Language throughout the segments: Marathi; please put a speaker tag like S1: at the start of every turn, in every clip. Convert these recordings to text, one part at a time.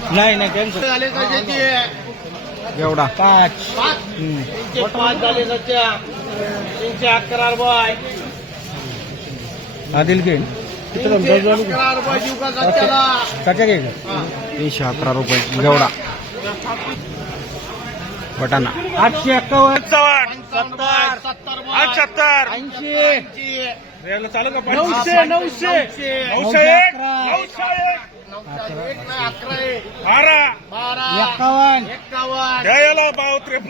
S1: नाही कॅन्सल
S2: झाले सध्याचे
S1: एवढा 5
S2: 5 झाले सध्या 311 रुपये
S1: आदिल घेईन
S2: 311 रुपये देऊ का सध्याला
S1: कशा घेईन 311 रुपये घेवडा वटाणा 851
S2: 70
S1: 80
S2: चालू का
S1: 900
S2: 51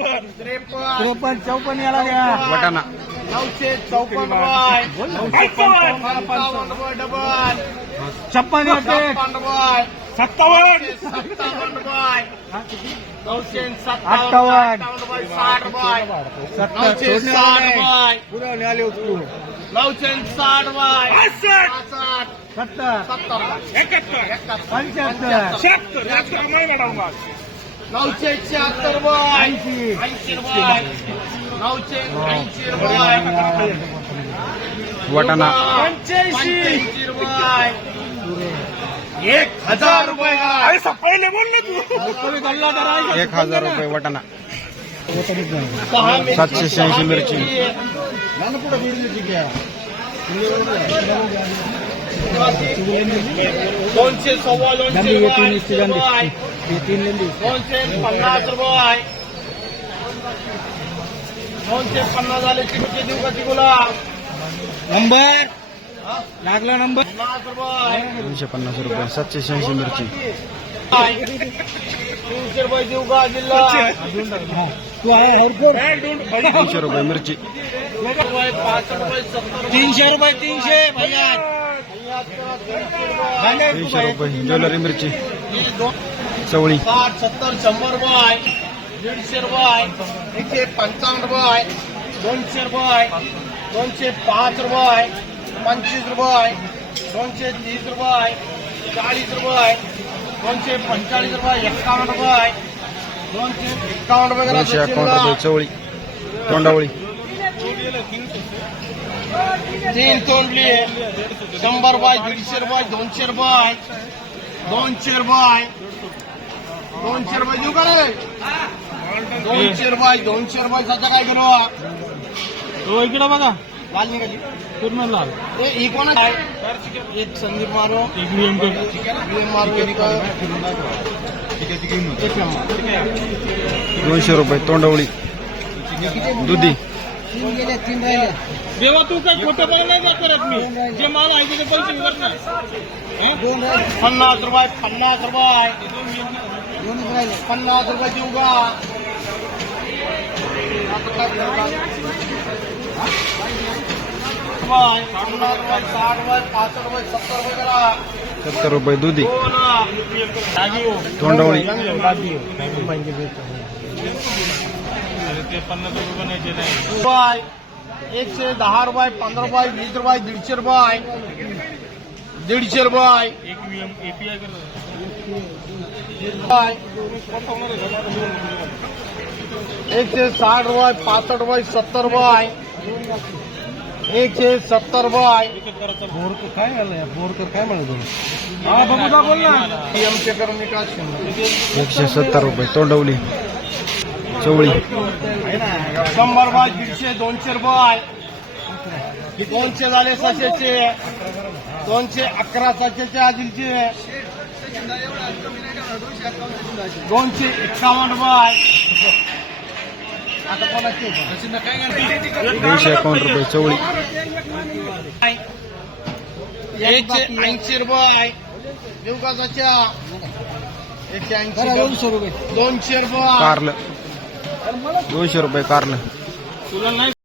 S1: 53 याला द्या वटाणा
S2: 954 रुपये डबल
S1: 56 येते 57 पुरवणे आले उचलून
S2: 960
S1: 70 75
S2: 976 रुपये 80 रुपये 980 रुपये
S1: वटाणा
S2: 85 रुपये 1000 रुपये पहिले बोलले तू
S1: 1000 रुपये वटाणा
S2: 786
S1: 786 मिरची
S2: 200 सव्वा 200 रुपये 250 रुपये 250 झाले चिमचे देऊ का तिकोला
S1: नंबर लागला नंबर
S2: 50 रुपये
S1: 250 रुपये 786 मिरची
S2: 300 रुपये देऊ का जिल्हा
S1: तू आहे 300 रुपये मिरची
S2: 5 रुपये 70
S1: 300 रुपये 300 भैया 300 रुपये ज्वेलरी मिरची चवळी
S2: 60 70 100 रुपये 150 रुपये 155 रुपये 200 रुपये 205 रुपये 25 रुपये 230 रुपये 40 रुपये 245 रुपये 51 रुपये 251 रुपये
S1: 251 रुपये चवळी तोंडावळी
S2: 3 तोंडली 100 रुपये 150 रुपये 200 रुपये 200 रुपये 200 रुपये देऊ का रे 200 रुपये सध्या काय करू
S1: इकडे बघा
S2: लाल निघाली
S1: पूर्ण लाल
S2: ही कोण आहे एक संदीप मारो एक मारो
S1: 200 रुपये तोंडावळी दुधी
S2: देवा तू काय खोटं पाऊल नाही करत मी जे माल आहे ते पैसे करत नाही 50 रुपये 50 रुपये 50 रुपये देऊ का 50 रुपये 60 रुपये 65 रुपये 70 रुपये करा
S1: 70 रुपये दुधी तोंडावळी
S2: 110 रुपये 15 रुपये 20 रुपये 150 रुपये 150 रुपये 160 रुपये 65 रुपये 70 रुपये 170 रुपये
S1: बोरकर काय आलं बोरकर काय म्हणतो
S2: हा बघूदा बोल ना पीएमचे करून का
S1: 170 रुपये तोंडवली चवळी
S2: 100 रुपये 150 200 रुपये 200 झाले सशेचे 211 सशेचे आदिलचे 251 रुपये आता कोणाचे
S1: 251 रुपये चवळी
S2: 180 रुपये देऊ का सच्या 180 रुपये 200 रुपये
S1: कारलं 200 रुपये कारलं
S2: तुला नाही